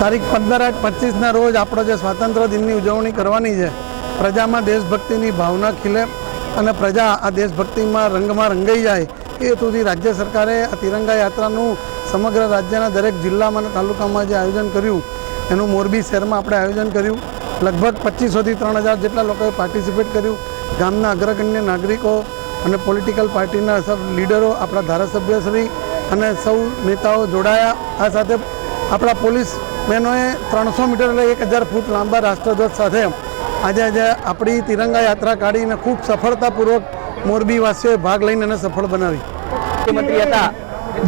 તારીખ 15/8/25 રોજ આપણો જે સ્વાતંત્ર્ય દિનની ઉજવણી કરવાની છે, પ્રજામાં દેશભક્તિની ભાવના ખીલે અને પ્રજા આ દેશભક્તિમાં રંગમાં રંગાઈ જાય એ હેતુથી રાજ્ય સરકારે આ તિરંગા યાત્રાનું સમગ્ર રાજ્યના દરેક જિલ્લામાં અને તાલુકામાં જે આયોજન કર્યું એનું મોરબી શહેરમાં આપણે આયોજન કર્યું. લગભગ 2500થી 3000 જેટલા લોકોએ પાર્ટિસિપેટ કર્યું. ગામના અગ્રગણ્ય નાગરિકો અને પોલિટિકલ પાર્ટીના સબ લીડરો, આપણા ધારાસભ્યશ્રી અને સૌ નેતાઓ જોડાયા. આ સાથે આપણા પોલીસ બહેનોએ 300 મીટર એટલે 1000 ફૂટ લાંબા રાષ્ટ્રધ્વજ સાથે આજે આપણી તિરંગા યાત્રા કાઢીને ખૂબ સફળતાપૂર્વક મોરબીવાસીઓએ ભાગ લઈને એને સફળ બનાવી. મુખ્યમંત્રી હતા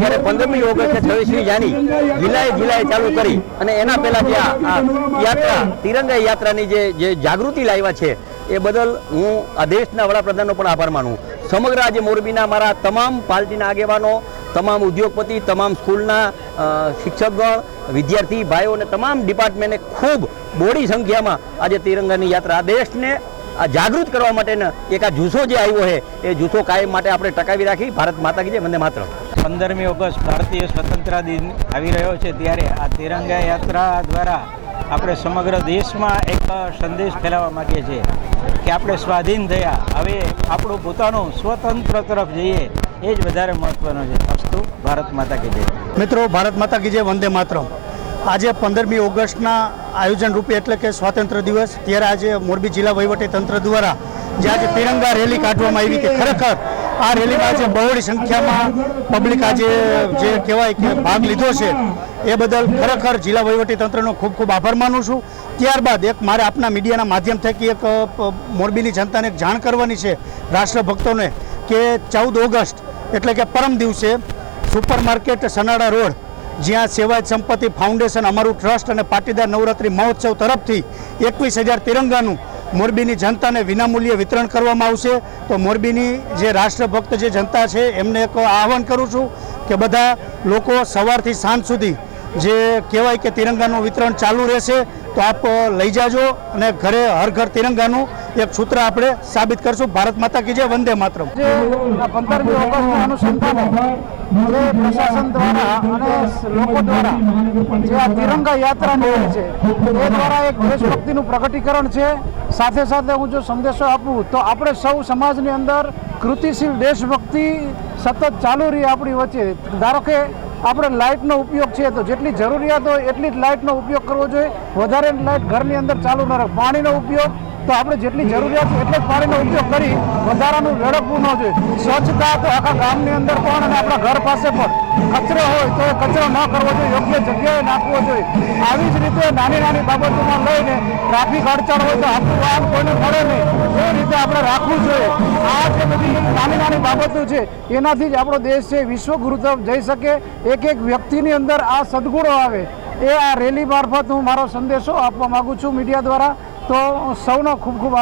જ્યારે 15મી ઓગસ્ટે 26મી જાન્યુઆરી જિલ્લાએ ચાલુ કરી અને એના પહેલા જે આ યાત્રા તિરંગા યાત્રાની જે જાગૃતિ લાવ્યા છે એ બદલ હું આ દેશના વડાપ્રધાનનો પણ આભાર માનું. સમગ્ર આજે મોરબીના મારા તમામ પાર્ટીના આગેવાનો, તમામ ઉદ્યોગપતિ, તમામ સ્કૂલના શિક્ષકગણ, વિદ્યાર્થી ભાઈઓ અને તમામ ડિપાર્ટમેન્ટે ખૂબ બોડી સંખ્યામાં આજે તિરંગાની યાત્રા આ દેશને જાગૃત કરવા માટેનો એક આ જુસ્સો જે આવ્યો છે એ જુસ્સો કાયમ માટે આપણે ટકાવી રાખી. ભારત માતા કી જય, વંદે માતરમ. 15મી ઓગસ્ટ ભારતીય સ્વતંત્રતા દિન આવી રહ્યો છે, ત્યારે આ તિરંગા યાત્રા દ્વારા આપણે સમગ્ર દેશમાં એક સંદેશ ફેલાવવા માગીએ છીએ કે આપણે સ્વાધીન થયા, હવે આપણું પોતાનું સ્વતંત્ર તરફ જઈએ એ જ વધારે મહત્વનું છે. અસ્તુ ભારત માતા કી જય. મિત્રો, ભારત માતા કી જય, વંદે માતરમ. આજે 15મી ઓગસ્ટના આયોજન રૂપે એટલે કે સ્વાતંત્ર્ય દિવસ, ત્યારે આજે મોરબી જિલ્લા વહીવટી તંત્ર દ્વારા જે આજે તિરંગા રેલી કાઢવામાં આવી હતી, ખરેખર આ રેલીમાં આજે બહોળી સંખ્યામાં પબ્લિક આજે જે કહેવાય કે ભાગ લીધો છે એ બદલ ખરેખર જિલ્લા વહીવટી તંત્રનો ખૂબ ખૂબ આભાર માનું છું. ત્યારબાદ એક મારે આપના મીડિયાના માધ્યમ થકી એક મોરબીની જનતાને એક જાણ કરવાની છે, રાષ્ટ્રભક્તોને, કે 14 ઓગસ્ટ એટલે કે પરમ દિવસે સુપર માર્કેટ સનાડા રોડ, જ્યાં સેવાયત સંપત્તિ ફાઉન્ડેશન, અમારું ટ્રસ્ટ અને પાટીદાર નવરાત્રિ મહોત્સવ તરફથી 21,000 તિરંગાનું મોરબીની જનતાને વિનામૂલ્યે વિતરણ કરવામાં આવશે. તો મોરબીની જે રાષ્ટ્રભક્ત જે જનતા છે એમને એક આહવાન કરું છું કે બધા લોકો સવારથી સાંજ સુધી જે કહેવાય કે તિરંગાનું વિતરણ ચાલુ રહેશે, તો આપ લઈ જાજો અને ઘરે હર ઘર તિરંગાનું એક સૂત્ર આપણે સાબિત કરશું. ભારત માતા કી જય, વંદે માતરમ. 15મી ઓગસ્ટના અનુસંધાને જે પ્રશાસન દ્વારા અને લોકો દ્વારા જે આ તિરંગા યાત્રા નીકળી છે એ દ્વારા એક દેશભક્તિનું પ્રગટીકરણ છે. સાથે સાથે હું જો સંદેશો આપું તો આપણે સૌ સમાજની અંદર કૃતિશીલ દેશભક્તિ સતત ચાલુ રહી આપણી વચ્ચે. ધારો કે આપણે લાઇટનો ઉપયોગ છે તો જેટલી જરૂરિયાત હોય એટલી જ લાઇટનો ઉપયોગ કરવો જોઈએ. વધારે લાઇટ ઘરની અંદર ચાલુ ન રહે. પાણીનો ઉપયોગ તો આપણે જેટલી જરૂરિયાત છે એટલે જ પાણીનો ઉપયોગ કરી વધારાનું વેડફવું ન જોઈએ. સ્વચ્છતા તો આખા ગામની અંદર પણ અને આપણા ઘર પાસે પણ કચરો હોય તો એ કચરો ન કરવો જોઈએ, યોગ્ય જગ્યાએ નાખવો જોઈએ. આવી જ રીતે નાની નાની બાબતોમાં લઈને ટ્રાફિક અડચણ હોય તો આપણું વાહન કોઈને મળે નહીં એ રીતે આપણે રાખવું જોઈએ. આ જે બધી નાની નાની બાબતો છે એનાથી જ આપણો દેશ છે વિશ્વગુરુ તરફ જઈ શકે. એક એક વ્યક્તિની અંદર આ સદગુણો આવે એ આ રેલી મારફત હું મારો સંદેશો આપવા માગું છું મીડિયા દ્વારા. તો સૌનો ખૂબ ખૂબ આભાર.